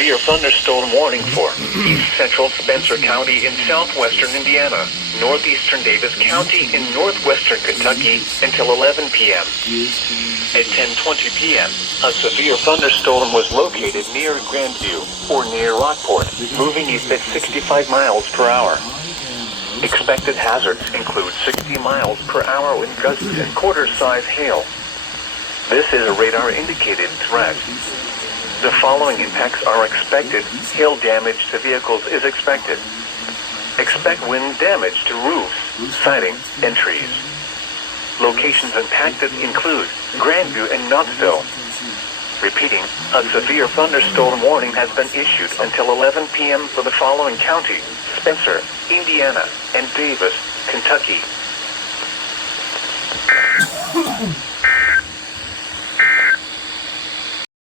severe thunderstorm warning for east central Spencer County in southwestern Indiana, northeastern Davis County in northwestern Kentucky until 11 p.m. At 10:20 p.m., a severe thunderstorm was located near Grandview, or near Rockport, moving east at 65 miles per hour. Expected hazards include 60 miles per hour with gusts and quarter-size hail. This is a radar-indicated threat. The following impacts are expected. Hail damage to vehicles is expected. Expect wind damage to roofs, siding, and trees. Locations impacted include Grandview and Knoxville. Repeating, a severe thunderstorm warning has been issued until 11 p.m. for the following counties: Spencer, Indiana, and Davis, Kentucky.